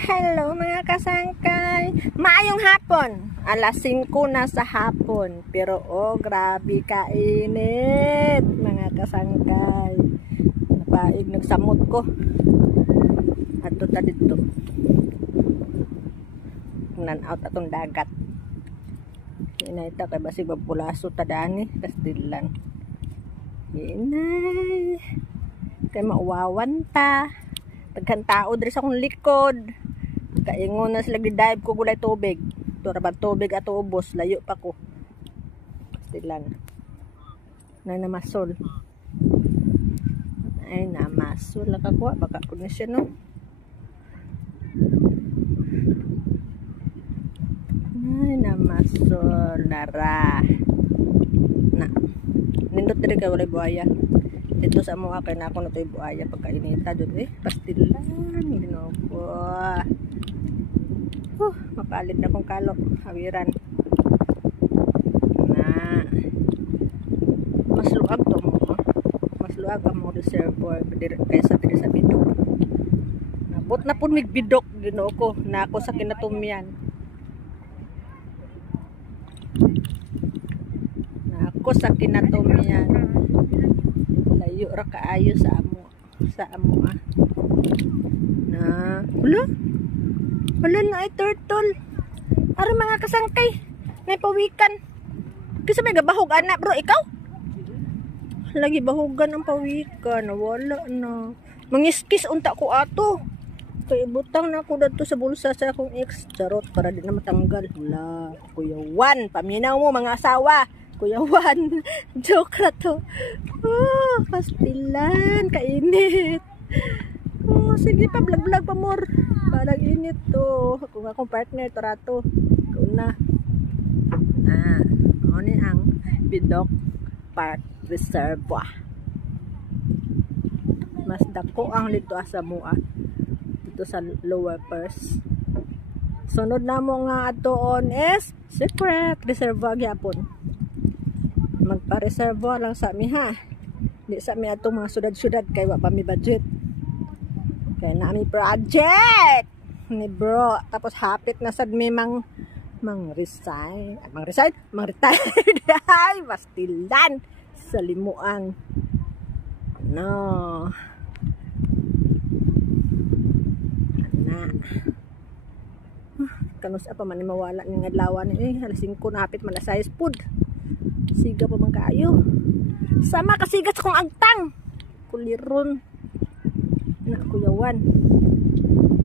Hello mga kasangkay, maayong hapon, alas 5 na sa hapon, pero oh grabe kainit mga kasangkay. Napaig nagsamot ko ato ta dito nan-out atong dagat inayta kay basig mapulaso ta dani kastilan inay kay mauwawan ta tagkan tao diri sa akong likod. Kaingon na sila dive ko gulay tubig. Ito rabat tubig ato ubos. Layo pa ko. Pastilan. Na namasol. Ay namasol. Lakakuha. Baka ko na siya no. Ay namasol. Nara. Na. Nindot diri kay walay buhaya. Dito sa mga kay na ako na ito yung buhaya pagkainita doon pastilan. Ginoko. Mapalit na kong kalok. Hawiran. Na. Mas luag to mo. Mas luag ang mga reservoir kaysa diri sa bidok. Nabot na po mig bidok. Ginoko. Na ako sa kinatumyan. Na ako sa kinatumyan. Layo ra kaayo sa amo na wala na ay turtle ara mga kasangkay may pawikan kasi may gabahog anak bro ikaw lagi bahugan ang pawikan wala na mangiskis unta ko ato kay butang na ako dito sa bulsa sa akong ex charot para di na matanggal wala kuya Juan paminaw mo mga asawa Kuya Juan, joke na to. Oh, pastilan, kainit. Oh, sige pa, vlog-vlog pa more. Parang init to. Kung akong partner, ito rato. Ikaw na. Ano ang Bidok Park Reservoir. Mas dako ang lito sa mua. Dito sa lower purse. Sunod na mo nga atoon is secret reservoir gyapon. Magpa-reservoir lang sa mi ha. Di sa mi atong mga sudad-sudad kay wa pa mi budget. Kay na mi project ni bro. Tapos hapit na sad mi mang resign. Mang retire. Ay, pastilan sa limuang. No. Ana. Kanus apa man mawala ni adlaw ni alas 5 na hapit man size food. Siga pa man kaayo. Sama kasigat sa kong agtang. Kuliron. Na Kuya Juan.